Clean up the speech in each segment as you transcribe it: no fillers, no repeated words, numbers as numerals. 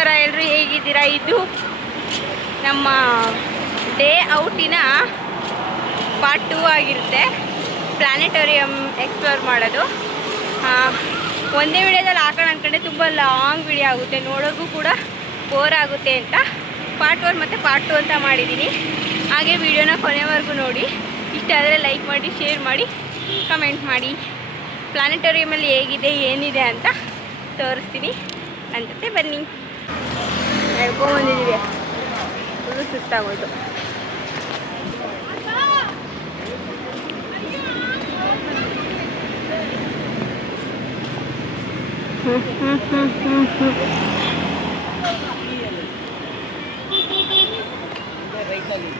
ನಮಸ್ಕಾರ ಎಲ್ಲರೂ, ಹೇಗಿದ್ದೀರಾ? ಇದು ನಮ್ಮ ಡೇ ಔಟಿನ ಪಾರ್ಟ್ 2 ಆಗಿರುತ್ತೆ. ಪ್ಲಾನೆಟೋರಿಯಂ ಎಕ್ಸ್ಪ್ಲೋರ್ ಮಾಡೋದು. ಒಂದೇ ವಿಡಿಯೋದಲ್ಲಿ ಹಾಕೋಣ ಅಂದ್ಕೊಂಡೆ, ತುಂಬ ಲಾಂಗ್ ವಿಡಿಯೋ ಆಗುತ್ತೆ, ನೋಡೋಕ್ಕೂ ಕೂಡ ಬೋರ್ ಆಗುತ್ತೆ ಅಂತ ಪಾರ್ಟ್ 1 ಮತ್ತು ಪಾರ್ಟ್ 2 ಅಂತ ಮಾಡಿದ್ದೀನಿ. ಹಾಗೆ ವಿಡಿಯೋನ ಕೊನೆವರೆಗೂ ನೋಡಿ. ಇಷ್ಟ ಆದರೆ ಲೈಕ್ ಮಾಡಿ, ಶೇರ್ ಮಾಡಿ, ಕಮೆಂಟ್ ಮಾಡಿ. ಪ್ಲಾನೆಟೋರಿಯಮಲ್ಲಿ ಹೇಗಿದೆ ಏನಿದೆ ಅಂತ ತೋರಿಸ್ತೀನಿ. ನನ್ನ ಜೊತೆ ಬನ್ನಿ. ಹೇಳ್ಕೊಂಬಂದಿದ್ದೀವಿ, ಫುಲ್ಲು ಸುಸ್ತಾಗೋಯ್ತು.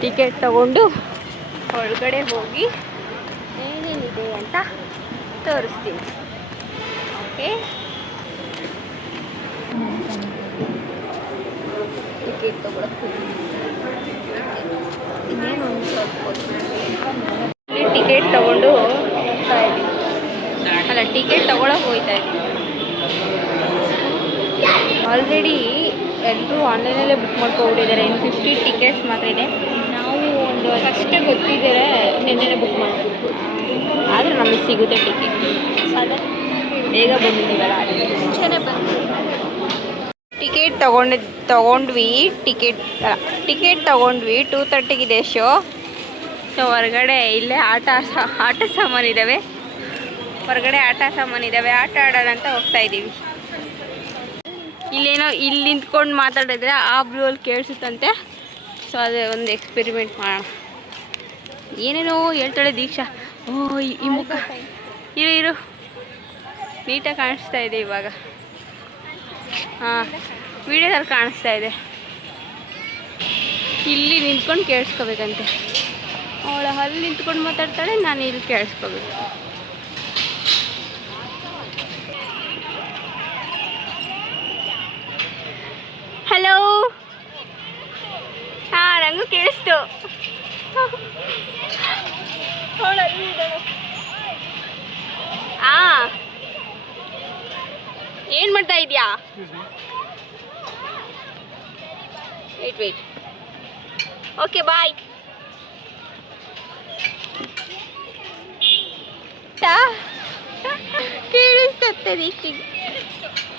ಟಿಕೆಟ್ ತಗೊಂಡು ಒಳಗಡೆ ಹೋಗಿ ಏನೇನಿದೆ ಅಂತ ತೋರಿಸ್ತೀನಿ. ಓಕೆ, ಟಿಕೆಟ್ ತಗೊಳಕ್ಕೆ ಇನ್ನೇನು ಒಂದು ಸ್ವಲ್ಪ ಟಿಕೆಟ್ ತಗೊಂಡು ಹೋಗ್ತಾ ಇದ್ದೀನಿ. ಅಲ್ಲ, ಟಿಕೆಟ್ ತಗೊಳಕ್ಕೆ ಹೋಗ್ತಾ ಇದ್ದೀನಿ. ಆಲ್ರೆಡಿ ಎಲ್ಲರೂ ಆನ್ಲೈನಲ್ಲೇ ಬುಕ್ ಮಾಡ್ಕೊಂಡಿದ್ದಾರೆ. ಇನ್ನು 50 ಟಿಕೆಟ್ಸ್ ಮಾತ್ರ ಇದೆ. ನಾವು ಒಂದು ಅಷ್ಟೇ ಗೊತ್ತಿದ್ದಾರೆ, ನಿನ್ನೆ ಬುಕ್ ಮಾಡಬೇಕು. ಆದರೆ ನಮಗೆ ಸಿಗುತ್ತೆ ಟಿಕೆಟ್. ಬೇಗ ಬಂದಿದ್ದೀವಲ್ಲ, ಮುಂಚೆನೇ ಬಂದು ಟಿಕೆಟ್ ತಗೊಂಡ್ವಿ. ಟಿಕೆಟ್ ತಗೊಂಡ್ವಿ. 2:30ಗಿದೆ ಶೋ. ಸೊ ಹೊರಗಡೆ ಇಲ್ಲೇ ಆಟ ಸಾಮಾನಿದ್ದಾವೆ. ಹೊರಗಡೆ ಆಟ ಸಾಮಾನಿದ್ದಾವೆ, ಆಟ ಆಡೋಣ ಅಂತ ಹೋಗ್ತಾ ಇದ್ದೀವಿ. ಇಲ್ಲೇನೋ ಇಲ್ಲಿ ನಿಂತ್ಕೊಂಡು ಮಾತಾಡಿದ್ರೆ ಆ ಬ್ಲೂವಲ್ಲಿ ಕೇಳಿಸುತ್ತಂತೆ. ಸೊ ಅದೇ ಒಂದು ಎಕ್ಸ್ಪೆರಿಮೆಂಟ್ ಮಾಡೋಣ. ಏನೇನೋ ಹೇಳ್ತಾಳೆ ದೀಕ್ಷಾ. ಈ ಮುಖ ಇರು ನೀಟಾಗಿ ಕಾಣಿಸ್ತಾ ಇದೆ ಇವಾಗ. ವಿಡಿಯೋದಲ್ಲಿ ಕಾಣಿಸ್ತಾ ಇದೆ. ಇಲ್ಲಿ ನಿಂತ್ಕೊಂಡು ಕೇಳಿಸ್ಕೋಬೇಕಂತೆ. ಅವಳು ಅಲ್ಲಿ ನಿಂತ್ಕೊಂಡು ಮಾತಾಡ್ತಾಳೆ, ನಾನು ಇಲ್ಲಿ ಕೇಳಿಸ್ಕೋಬೇಕು. ಹಲೋ. ನನಗೂ ಕೇಳಿಸ್ತು. ಏನು ಮಾಡ್ತಾ ಇದೀಯಾ? ವೇಟ್. ಓಕೆ, ಬಾಯ್. ಕೇಳಿಸ್ತತ್ತೆ ದೀಕ್ಷಿಗೆ.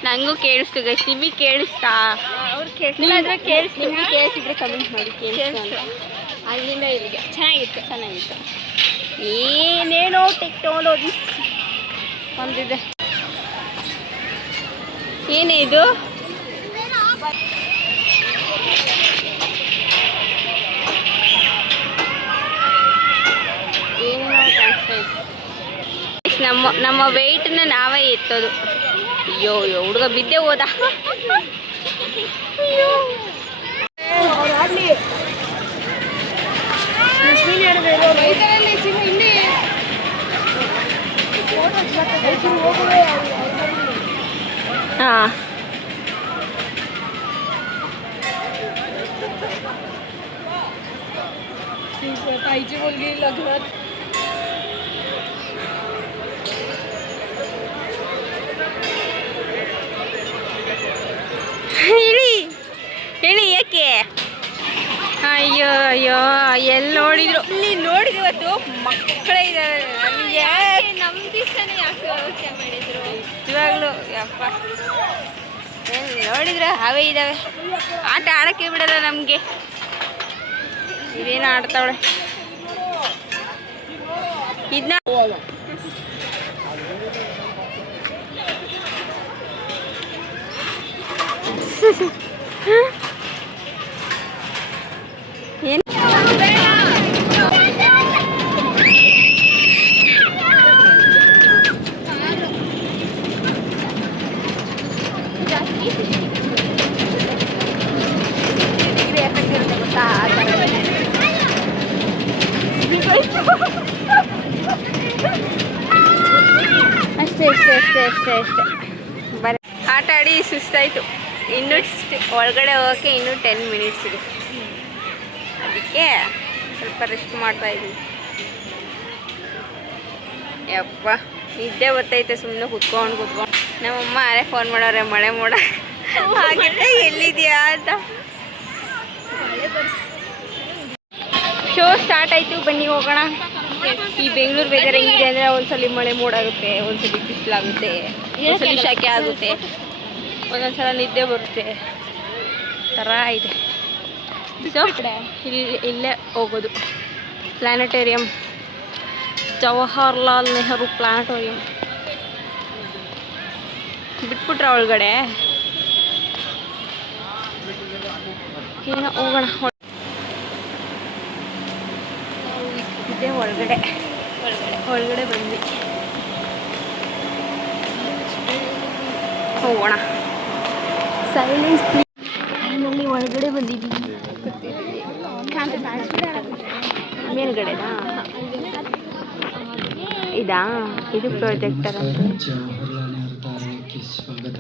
ನನಗೂ ಕೇಳಿಸ್ತು ಗೈಸ್. ನಿಮಗೆ ಕೇಳಿಸ್ತಾ? ನಿಮಗೆ ಕೇಳಿಸಿದ್ರೆ ಕಮೆಂಟ್ ಮಾಡಿ. ಕೇಳಿಸ್ತು ಅಲ್ಲಿಂದ ಇಲ್ಲಿಗೆ. ಚೆನ್ನಾಗಿತ್ತು. ಏನೇನೋ ಟೆಕ್ನಾಲಜಿ ಒಂದಿದೆ. ಏನೇ ಇದು? ನಮ್ಮ ವೆಯ್ಟನ್ನ ನಾವೇ ಎತ್ತೋದು. ಅಯ್ಯೋ ಹುಡುಗ ಬಿದ್ದೆ ಹೋದ. ಹಾಂ, ताईची मुलगी लग्नात ಹೇಳಿ ಯಾಕೆ? ಅಯ್ಯೋ ಎಲ್ಲಿ ನೋಡಿದ್ರು ಇಲ್ಲಿ ನೋಡಿದ್ವತ್ತು ಮಕ್ಕಳೇ ಇದ್ದಾರೆ. ನಮ್ಮ ದಿವಸನೇ ಯಾಕೆ ವ್ಯವಸ್ಥೆ ಮಾಡಿದ್ರು? ಇವಾಗಲೂ ಯಪ್ಪ ನೋಡಿದ್ರೆ ಅವೇ ಇದ್ದಾವೆ. ಆಟ ಆಡೋಕ್ಕೆ ಬಿಡಲ್ಲ ನಮಗೆ. ಇದೇನು ಆಡ್ತಾವಳೆ ಇದನ್ನ. ಏನು ಗೊತ್ತಾ? ಅಷ್ಟೇ ಬರೀ ಆಟ ಆಡಿ ಸುಸ್ತಾಯಿತು. ಇನ್ನೂ ಒಳಗಡೆ ಹೋಗೋಕ್ಕೆ ಇನ್ನೂ 10 ಮಿನಿಟ್ಸ್ ಇದೆ. ಅದಕ್ಕೆ ಸ್ವಲ್ಪ ರೆಸ್ಟ್ ಮಾಡ್ತಾಯಿದ್ದೀನಿ. ಯಪ್ಪ ನಿದ್ದೆ ಬರ್ತೈತೆ ಸುಮ್ಮನೆ ಕುತ್ಕೊಂಡು ನಮ್ಮಮ್ಮ ಅರೆ ಫೋನ್ ಮಾಡೋರೆ ಮಳೆ ಮೋಡ ಹಾಗಿದ್ರೆ ಎಲ್ಲಿದೆಯಾ ಅಂತ. ಶೋ ಸ್ಟಾರ್ಟ್ ಆಯಿತು, ಬನ್ನಿ ಹೋಗೋಣ. ಈ ಬೆಂಗಳೂರು ವೆದರ್ ಹೆಂಗಿದೆ ಅಂದರೆ ಒಂದ್ಸಲಿ ಮಳೆ ಮೋಡಾಗುತ್ತೆ, ಒಂದ್ಸಲಿ ಬಿಸಿಲಾಗುತ್ತೆ, ಒಂದ್ಸಲಿ ಶೆಕೆ ಆಗುತ್ತೆ, ಒಂದೊಂದ್ಸಲ ನಿದ್ದೆ ಬರುತ್ತೆ ಥರ ಇದೆ. ಸೊ ಇಲ್ಲೇ ಹೋಗೋದು ಪ್ಲಾನೆಟೋರಿಯಂ, ಜವಾಹರ್ಲಾಲ್ ನೆಹರು ಪ್ಲಾನೆಟೋರಿಯಂ. ಬಿಟ್ಬಿಟ್ರ ಒಳಗಡೆ ಏನೋ ಹೋಗೋಣ. ಇದೇ ಒಳಗಡೆ ಬಂದ್ವಿ, ಹೋಗೋಣ. ಸೈಲೆನ್ಸ್ ಫೈನಲಿ ಒಳಗಡೆ ಬಂದಿದ್ದೀವಿ. ಮೇಲ್ಗಡೆನಾ ಇದಾ? ಇದು ಪ್ರಾಜೆಕ್ಟರ್ ಅಂತ. ಜವಾಹರ್ಲಾಲ್ ನೆಹರು ತಾರಾಲಯಕ್ಕೆ ಸ್ವಾಗತ.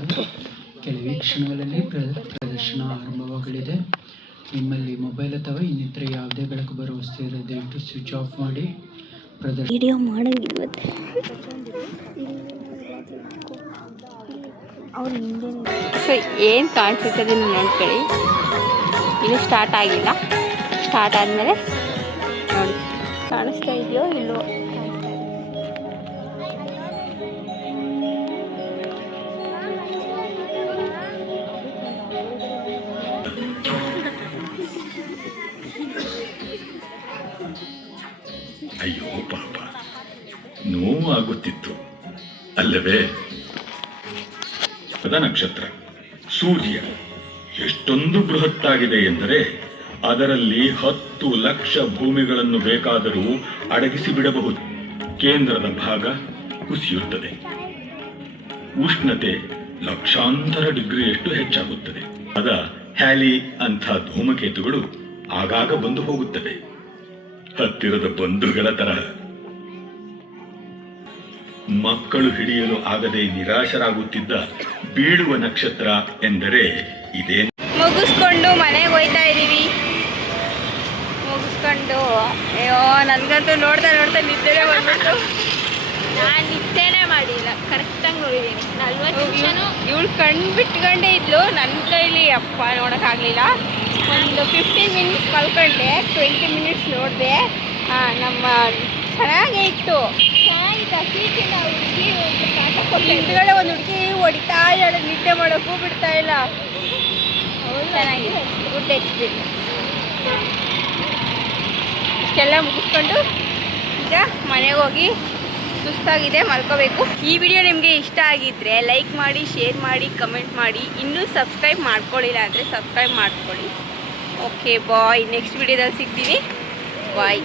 ಕೆಲವೇ ಕ್ಷಣಗಳಲ್ಲಿ ಪ್ರದರ್ಶನ ಆರಂಭವಾಗಲಿದೆ. ನಿಮ್ಮಲ್ಲಿ ಮೊಬೈಲ್ ಅಥವಾ ಇನ್ನಿತರ ಯಾವುದೇ ಬೆಳಕು ಬರುವ ವಸ್ತು ಇರೋ ದಯವಿಟ್ಟು ಸ್ವಿಚ್ ಆಫ್ ಮಾಡಿ. ವಿಡಿಯೋ ಮಾಡೋಂಗಿಲ್ವತ್ತೆ ಅವ್ರು ಹಿಂದೆ. ಸೊ ಏನು ಕಾಣಿಸುತ್ತೆ ಅದನ್ನು ನೋಡ್ಕೊಳ್ಳಿ. ಇನ್ನೂ ಸ್ಟಾರ್ಟ್ ಆಗಿಲ್ಲ, ಸ್ಟಾರ್ಟ್ ಆದಮೇಲೆ ನೋಡಿ ಕಾಣಿಸ್ತಾ ಇದೆಯೋ ಇಲ್ವೋ. ಅಯ್ಯೋ ಪಾಪ, ನೋವು ಆಗುತ್ತಿತ್ತು ಅಲ್ಲವೇ? ನಕ್ಷತ್ರ ಸೂರ್ಯ ಎಷ್ಟೊಂದು ಬೃಹತ್ತಾಗಿದೆ ಎಂದರೆ ಅದರಲ್ಲಿ 10 ಲಕ್ಷ ಭೂಮಿಗಳನ್ನು ಬೇಕಾದರೂ ಅಡಗಿಸಿ ಬಿಡಬಹುದು. ಕೇಂದ್ರದ ಭಾಗ ಕುಸಿಯುತ್ತದೆ, ಉಷ್ಣತೆ ಲಕ್ಷಾಂತರ ಡಿಗ್ರಿಯಷ್ಟು ಹೆಚ್ಚಾಗುತ್ತದೆ. ಅದ ಹ್ಯಾಲಿ ಅಂಥ ಧೂಮಕೇತುಗಳು ಆಗಾಗ ಬಂದು ಹೋಗುತ್ತವೆ, ಹತ್ತಿರದ ಬಂಧುಗಳ ತರಹ. ಮಕ್ಕಳು ಹಿಡಿಯಲು ಆಗದೆ ನಿರಾಶರಾಗುತ್ತಿದ್ದ ಬೀಳುವ ನಕ್ಷತ್ರ ಎಂದರೆ ಇದೇ. ಮುಗಿಸ್ಕೊಂಡು ಮನೆಗೆ ಹೋಯ್ತಾ ಇದ್ದೀವಿ. ಮುಗಿಸ್ಕೊಂಡು ಅಯ್ಯೋ ನನಗಂತೂ ನೋಡ್ತಾ ನಿದ್ದೆನೇ ಬಂದ್ಬಿಟ್ಟು. ನಾನು ನಿದ್ದೆನೇ ಮಾಡಿಲ್ಲ, ಕರೆಕ್ಟಾಗಿ ನೋಡಿದ್ದೀನಿ. 40 ನಿಮಿಷ ಇವಳು ಕಣ್ಣು ಬಿಟ್ಕೊಂಡೇ ಇದ್ಲು. ನನ್ನ ಕೈಲಿ ಅಪ್ಪ ನೋಡೋಕ್ಕಾಗಲಿಲ್ಲ. ಒಂದು 15 ಮಿನಿಟ್ಸ್ ಮಲ್ಕೊಂಡೆ, 20 ಮಿನಿಟ್ಸ್ ನೋಡಿದೆ. ನಮ್ಮ ಚೆನ್ನಾಗೇ ಇತ್ತು, ಸೀಟಿನ ಹುಡುಗಿ ಹಿಂದ್ಗಡೆ ಒಂದು ಹುಡುಗಿ ಹೊಡಿತಾ ಇದ್ದಾಳೆ, ನಿದ್ದೆ ಮಾಡೋಕ್ಕೂ ಬಿಡ್ತಾ ಇಲ್ಲ. ಚೆನ್ನಾಗಿದೆ, ಗುಡ್ ಎಕ್ಸ್ಪೀರಿಯನ್ಸ್. ಇಷ್ಟೆಲ್ಲ ಮುಗಿಸ್ಕೊಂಡು ಈಗ ಮನೆಗೆ ಹೋಗಿ ಸುಸ್ತಾಗಿದೆ, ಮಲ್ಕೋಬೇಕು. ಈ ವಿಡಿಯೋ ನಿಮಗೆ ಇಷ್ಟ ಆಗಿದ್ದರೆ ಲೈಕ್ ಮಾಡಿ, ಶೇರ್ ಮಾಡಿ, ಕಮೆಂಟ್ ಮಾಡಿ. ಇನ್ನೂ ಸಬ್ಸ್ಕ್ರೈಬ್ ಮಾಡ್ಕೊಳ್ಳಿಲ್ಲ ಅಂದರೆ ಸಬ್ಸ್ಕ್ರೈಬ್ ಮಾಡ್ಕೊಳ್ಳಿ. ಓಕೆ ಬಾಯ್, ನೆಕ್ಸ್ಟ್ ವಿಡಿಯೋದಲ್ಲಿ ಸಿಗ್ತೀನಿ. ಬಾಯ್.